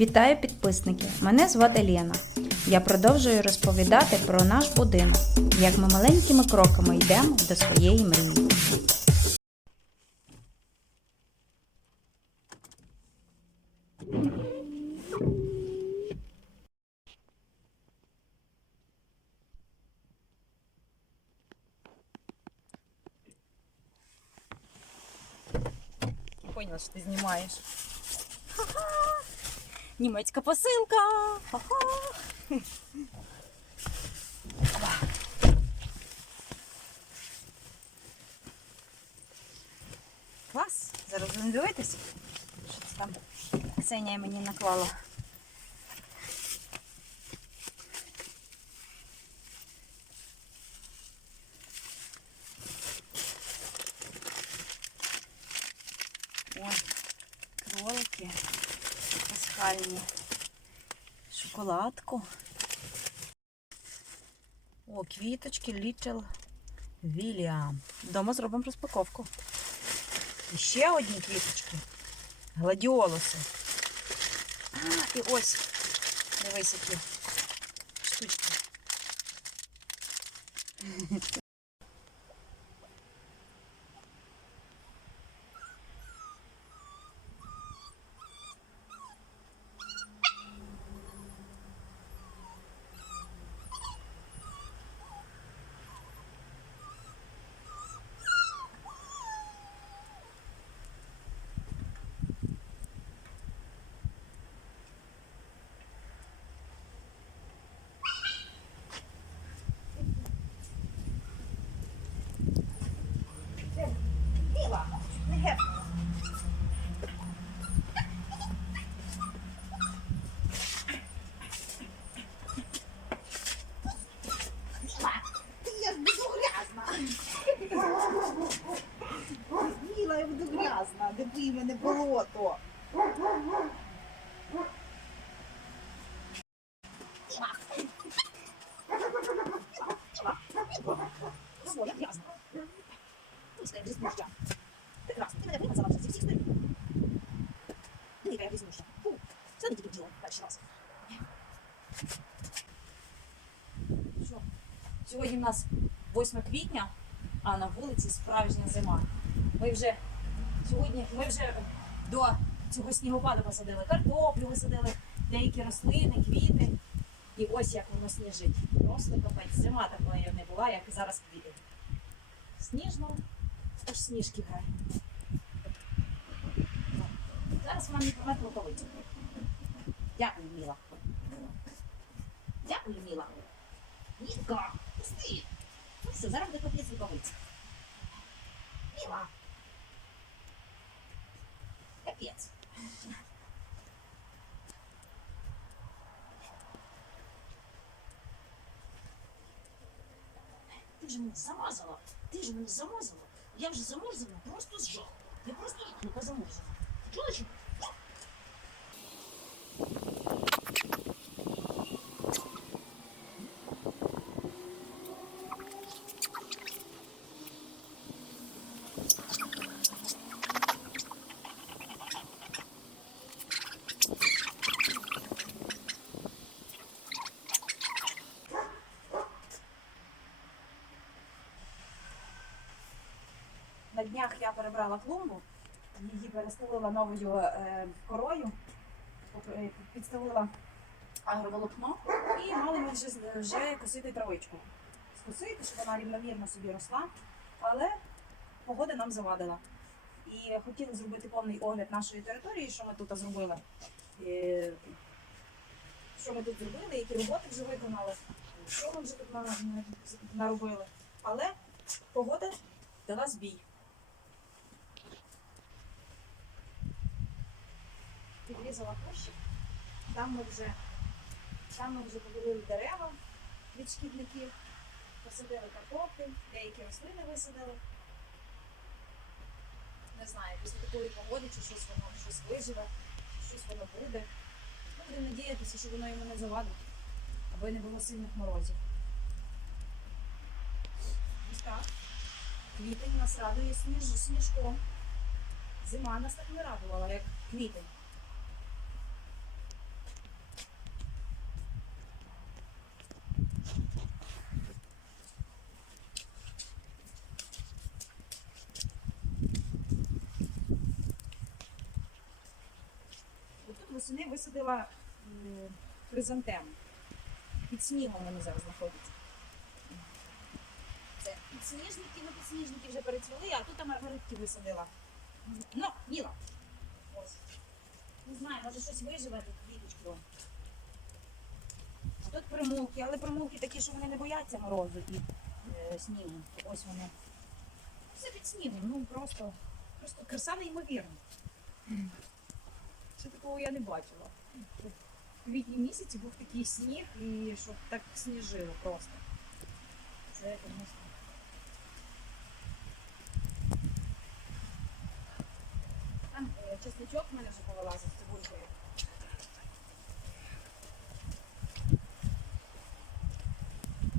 Вітаю підписники! Мене звати Лена. Я продовжую розповідати про наш будинок, як ми маленькими кроками йдемо до своєї мрії. Поняла, що ти знімаєш. Німецька посилка. Ха-ха! Клас. Зараз будемо дивитися. Що це там Ксенія мені наклала. Пасхальні. Шоколадку. О, квіточки Little William. Дома зробимо розпаковку. І ще одні квіточки. Гладіолуси. А, і ось. Дивись, які штучки. Що, я грязна? Миска, грязнуща. Прекрасно, ти мене вимазала вже зі всіх сторін. Ні, я грязнуща. Фу, що тут діла перший раз? Сьогодні в нас 8 квітня, а на вулиці справжня зима. Ми вже сьогодні ми вже до цього снігопаду посадили картоплю, висадили деякі рослини, квіти. І ось як воно сніжить. Просто капець. Зима такої не була, як зараз квіти. Сніжно, аж сніжки грає. Зараз вона мені помет рукавицю. Дякую, Міла. Дякую, Міла. Ніка, пусти. Ну все, зараз буде капець рукавиці. Міла. Капець. Ти ж мене замазала. Ти ж мене замазала. Я вже замурзана, просто з жаху. Я просто жахнука замурзана. Чула чи? На днях я перебрала клумбу, її перестелила новою е, корою, е, підстелила агроволокно і мали ми вже, вже косити травичку. Скосити, щоб вона рівномірно собі росла, але погода нам завадила. І хотіли зробити повний огляд нашої території, що ми тут зробили. Е, Що ми тут зробили, які роботи вже виконали, що ми вже тут на- на- наробили. Але погода дала збій. Підрізала кущик. Там ми вже, там ми вже поділили дерева від шкідників, посадили картоплю, деякі рослини висадили. Не знаю, після такої погоди, чи щось воно щось виживе, чи щось воно буде. Ми будемо надіятися, що воно йому не завадить, аби не було сильних морозів. Так. Квітень нас радує сніж, сніжком. Зима нас так не радувала, як квітень. Восени висадила хризантему. Під снігом вони зараз знаходяться. Це підсніжники, ну підсніжники вже перецвіли, а тут маргаритки висадила. Ну, Міла. Ось. Не знаю, може щось виживе тут квіточки. А тут примулки, але примулки такі, що вони не бояться морозу і е, снігу. Ось вони. Все під снігом, ну просто, просто краса неймовірна. Ще такого я не бачила. В квітні місяці був такий сніг, і щоб так сніжило просто. Це, звісно. Там е, чесничок в мене вже повилазив з цибулькою.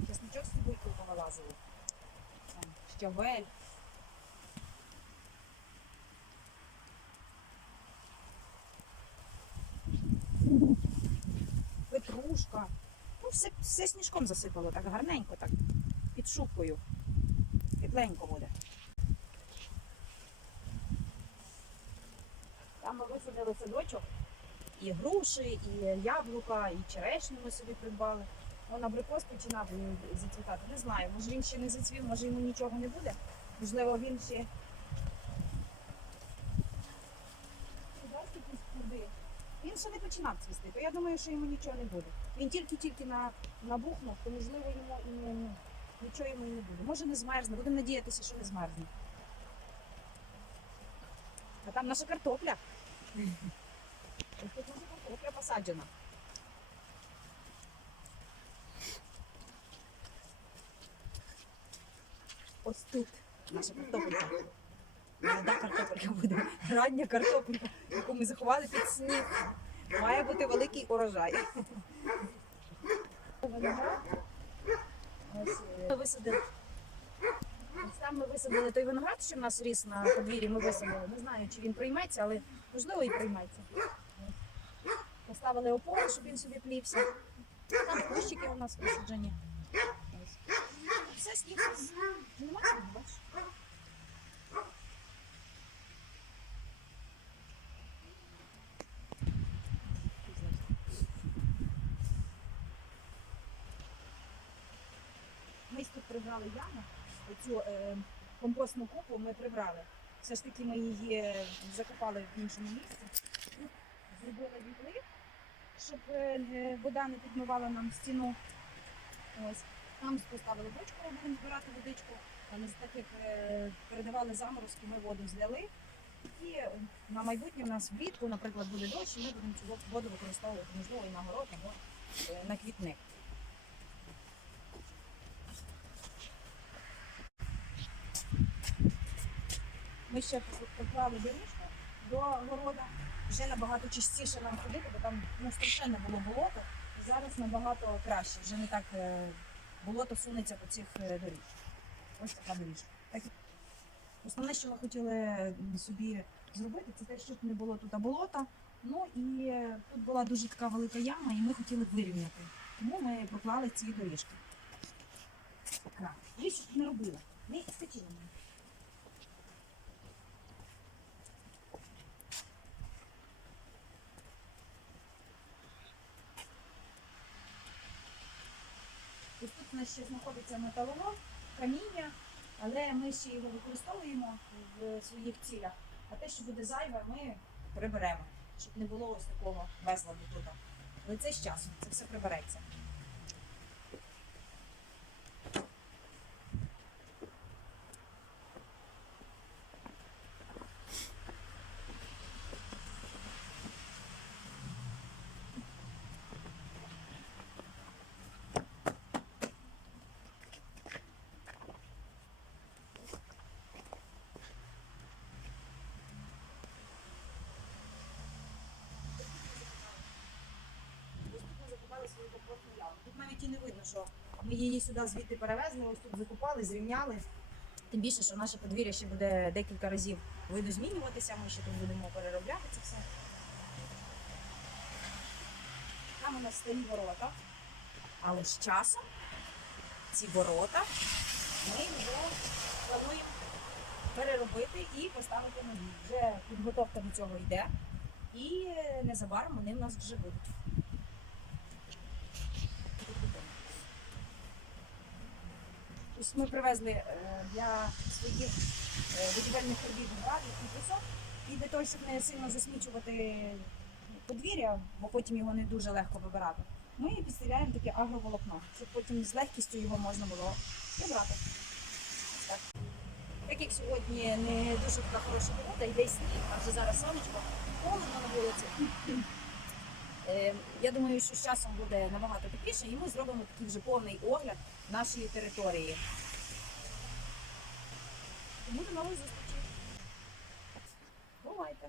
Чесничок з цибулькою повилазили. Там щавель. Петрушка. Ну, все, все сніжком засипало, так гарненько, так, під шубкою. Тепленько буде. Там ми висадили садочок, і груші, і яблука, і черешню ми собі придбали. Вон абрикос починав е, зацвітати. Не знаю, може він ще не зацвів, може йому нічого не буде. Можливо, він ще. Він ще не починав цвісти, то я думаю, що йому нічого не буде. Він тільки-тільки на, набухнув, то можливо йому і нічого йому і не буде. Може не змерзне, будемо надіятися, що не змерзне. А там наша картопля. Тут наша картопля посаджена. Ось тут наша картопелька. Молода картопелька буде. Рання картопелька, яку ми заховали під сніг. Має бути великий урожай. Ми висадили. Там ми висадили той виноград, що в нас ріс на подвір'ї, ми висадили. Не знаю, чи він прийметься, але можливо і прийметься. Поставили опору, щоб він собі плівся. Там кущики у нас висаджені. Все сніг. Немає бачиш? Ми тут прибрали яму, оцю е, компостну купу ми прибрали. Все ж таки ми її закопали в іншому місці. Зробили відлив, щоб е, е, вода не підмивала нам стіну. Ось. Там поставили бочку, будемо збирати водичку. Але так як е, передавали заморозки, ми воду зляли. І на майбутнє в нас влітку, наприклад, буде дощ, і ми будемо цю воду використовувати можливо і на город або е, на квітник. Ми ще поклали доріжку до города. Вже набагато частіше нам ходити, бо там ну, страшенно було болото. Зараз набагато краще. Вже не так е, болото сунеться по цих е, доріжках. Ось така доріжка. Так, основне, що ми хотіли собі зробити, це те, щоб не було тут болота. Ну і е, тут була дуже така велика яма, і ми хотіли вирівняти. Тому ми поклали ці доріжки. Так, ми що не робили. Ми скачили. Ось тут у нас ще знаходиться металолом, каміння, але ми ще його використовуємо в своїх цілях. А те, що буде зайве, ми приберемо, щоб не було ось такого безладу тут. Але це з часом, це все прибереться. Ось тут ми закопали свою компостну яму. Тут навіть не видно, що ми її сюди звідти перевезли, ось тут закопали, зрівняли. Тим більше, що наше подвір'я ще буде декілька разів видозмінюватися, ми ще тут будемо переробляти це все. Там у нас старі ворота, але з часом ці ворота ми його плануємо переробити і поставити нові. Вже підготовка до цього йде. І е, незабаром вони в нас вже будуть. Ось ми привезли е, для своїх е, будівельних робіт гравій і пісок. І для того, щоб не сильно засмічувати подвір'я, бо потім його не дуже легко вибирати, ми підстріляємо таке агроволокно, щоб потім з легкістю його можна було прибрати. Так. так як сьогодні не дуже така хороша погода, йде сніг, а вже зараз сонечко, холодно на вулиці. Е, Я думаю, що з часом буде набагато тепліше, і ми зробимо такий вже повний огляд нашої території. Тому до зустрічати. Бувайте!